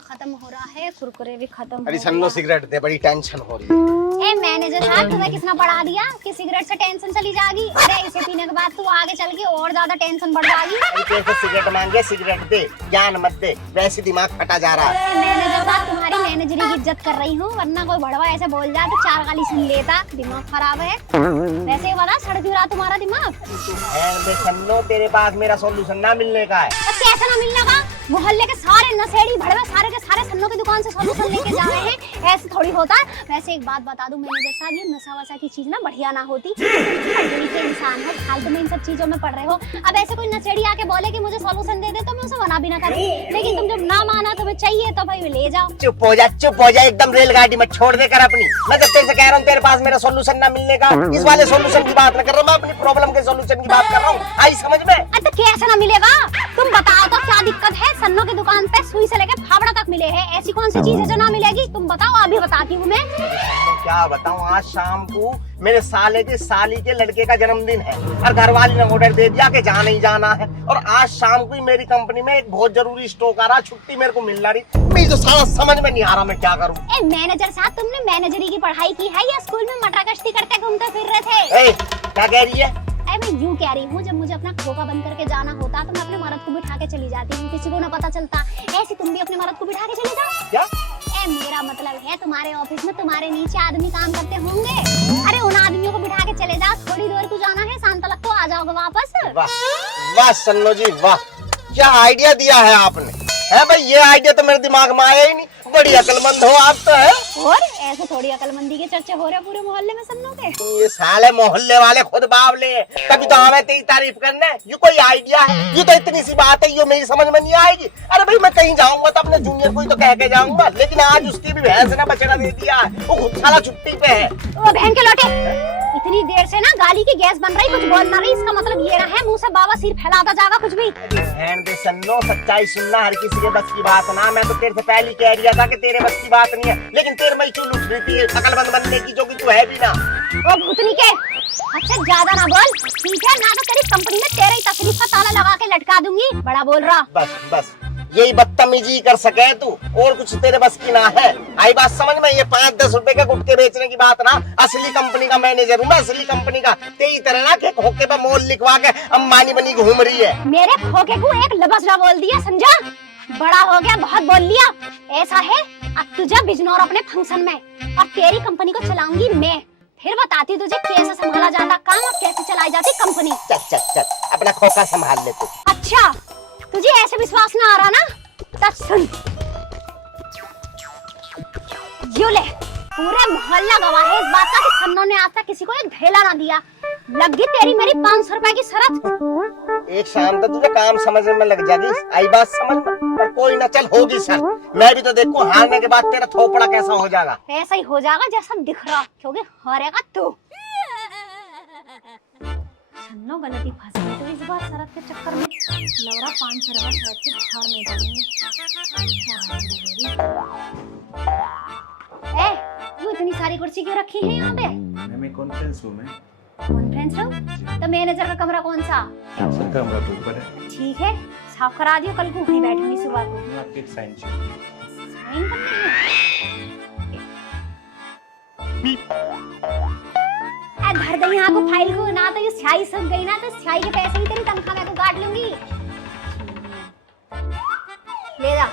खत्म हो रहा है, कुरकुरे भी खत्म। अरे सन्नो सिगरेट दे, बड़ी टेंशन हो रही है। ए मैनेजर साहब, तुम्हें किसने पढ़ा दिया कि सिगरेट से टेंशन चली जाएगी? अरे इसे पीने के बाद तू आगे चल के और ज्यादा टेंशन बढ़ जाएगी। कैसे सिगरेट मांगे, सिगरेट दे, ज्ञान मत दे, वैसे दिमाग फटा जा रहा है। मैनेजर साहब, तुम्हारी मैनेजरी की इज्जत कर रही हूँ, वरना कोई भड़वा ऐसे बोल जाए तो चार गाली सुन लेता। दिमाग खराब है वैसे ही, बता सड़ क्यों रहा तुम्हारा दिमाग? सन्नो, तेरे पास मेरा सॉल्यूशन ना मिलने का है। तो कैसे ना मिलने का? मोहल्ले के सारे नशेड़ी भड़वे सारे के सारे सन्नो की दुकान से सॉल्यूशन लेके जा रहे हैं, ऐसे थोड़ी होता है। वैसे एक बात बता दूं मैनेजर साहब, ये नशा वशा की चीज ना बढ़िया ना होती। दिल के इंसान हो, फालतू में इन सब चीजों में पड़ रहे हो। अब ऐसे कोई नशेड़ी आके बोले कि मुझे सॉल्यूशन दे दे तो मैं उसे मना भी ना करूं, लेकिन तुम जब ना माना तुम्हें चाहिए तो भाई ले जाओ। चुप हो जा, एकदम रेलगाड़ी मत छोड़ दे कर अपनी। मैं जब तेरे से कह रहा हूँ तेरे पास मेरा सॉल्यूशन ना मिलने का, इस वाले सॉल्यूशन की बात ना कर रहा हूँ, मैं अपनी प्रॉब्लम के सॉल्यूशन की बात कर रहा हूँ। आई समझ में? तो कैसे ना मिलेगा? तुम बताओ तो क्या दिक्कत है? सन्नो की दुकान पे सुई से लेके फावड़ा तक मिले हैं, ऐसी कौन सी चीज है जो ना मिलेगी? तुम बताओ, अभी बताती हूँ मैं। क्या बताऊँ, आज शाम को मेरे साले की साली के लड़के का जन्मदिन है और घरवाली ने ऑर्डर दे दिया कि जाना ही जाना है। और आज शाम को ही मेरी कंपनी में एक बहुत जरूरी स्टॉक आ रहा, छुट्टी मेरे को मिल रही। मुझे तो सारा समझ में नहीं आ रहा मैं क्या करूँ। ए मैनेजर साहब, तुमने मैनेजरी की पढ़ाई की है या स्कूल में मटर कश्ती करते घूमते फिर रहे थे? क्या कह रही है? मैं यूं कह रही हूँ, जब मुझे अपना खोखा बंद करके जाना होता तो मैं अपने मर्द को बिठा के चली जाती हूँ, किसी को ना पता चलता। ऐसे तुम भी अपने मर्द को बिठा के चले जाओ। क्या? मेरा मतलब है तुम्हारे ऑफिस में तुम्हारे नीचे आदमी काम करते होंगे, अरे उन आदमियों को बिठा के चले जाओ। थोड़ी देर को जाना है, शाम तक तो आ जाओगे वापस। वाह सन्नो जी वाह, क्या आइडिया दिया है आपने। है भाई, ये आइडिया तो मेरे दिमाग में आया ही नहीं। बड़ी अकलमंद हो आप तो। है और ऐसे थोड़ी अकलमंदी के चर्चे हो रहे हैं पूरे मोहल्ले में सन्नो के। ये साले मोहल्ले वाले खुद बावले हैं, तभी तो हमें तेरी तारीफ करने। ये कोई आइडिया है? ये तो इतनी सी बात है, ये मेरी समझ में नहीं आएगी। अरे भाई, मैं कहीं जाऊंगा तो अपने जूनियर को ही तो कह के जाऊंगा, लेकिन आज उसकी भी भैंस ने बचड़ा दे दिया है। वो खुद साला छुट्टी पे है। वो बहन के लौटे, इतनी देर से ना गाली की गैस बन रही, कुछ बोल ना रही, इसका मतलब ये रहा है मुंह से बाबा सिर फैलाता जाएगा कुछ भी। बहन दे सन्नो, सच्चाई सुनना हर किसी के बस की बात ना। मैं तो तेरे से पहले कह दिया था कि तेरे बस की बात नहीं है, लेकिन तेरे में चुल उठ रही थी अकलमंद बनने की, जो कि तू है भी ना। ओ भूतनी के, अच्छा ज्यादा ना बोल, ठीक है ना? तो तेरी कंपनी में तेरे ही तकलीफ का ताला लगा के लटका दूंगी। बड़ा बोल रहा। बस यही बदतमीजी कर सके तू, और कुछ तेरे बस की ना है। आई बात समझ में? ये 5-10 रुपए के गुटके बेचने की बात ना, असली कंपनी का मैनेजर हूँ मैं, असली कंपनी का। तेरी तरह ना के खोखे पे मोल लिखवा के अंबानी बनी घूम रही है। मेरे खोखे को एक लबसरा बोल दिया, समझा? बड़ा हो गया, बहुत बोल लिया। ऐसा है, अब तुझे बिजनौर अपने फंक्शन में, और तेरी कंपनी को चलाऊंगी मैं। फिर बताती तुझे कैसे संभाला जाता काम और कैसे चलाई जाती कंपनी। चल अपना खोखा संभाल ले तू। अच्छा, तुझे ऐसे विश्वास ना आ रहा ना? तब सुन, यो ले, पूरे मोहल्ला गवाह है इस बात का कि सन्नो ने आज तक किसी को एक ढेला ना दिया। लगी तेरी मेरी 500 रुपए की शर्त। एक शाम तक तुझे काम समझने में लग जाएगी। आई बात समझ में? पर कोई ना, चल होगी सर। मैं भी तो देखूं हारने के बाद तेरा थोपड़ा कैसा हो जाएगा। ऐसा ही हो जाएगा जैसा दिख रहा, क्योंकि हारेगा तू। सन्नो गलती फंस गई तो इस बार शरत के चक्कर में लग रहा 500 रुपए शरत की हार नहीं पाएंगे। ये इतनी सारी कुर्सी क्यों रखी है यहाँ पे? मैं कॉन्फ्रेंस रूम है। Conference room? तो मैनेजर का कमरा कौन सा? कमरा तो ऊपर है। ठीक है, साफ करा दियो, कल को वहीं बैठूंगी सुबह को। आपके साइन चाहिए। साइन करनी है? धर दे यहाँ को फाइल को, ना तो ये स्याही सब गई ना तो स्याही के पैसे ही तेरी तनख्वाह में को काट लूंगी। ले जा।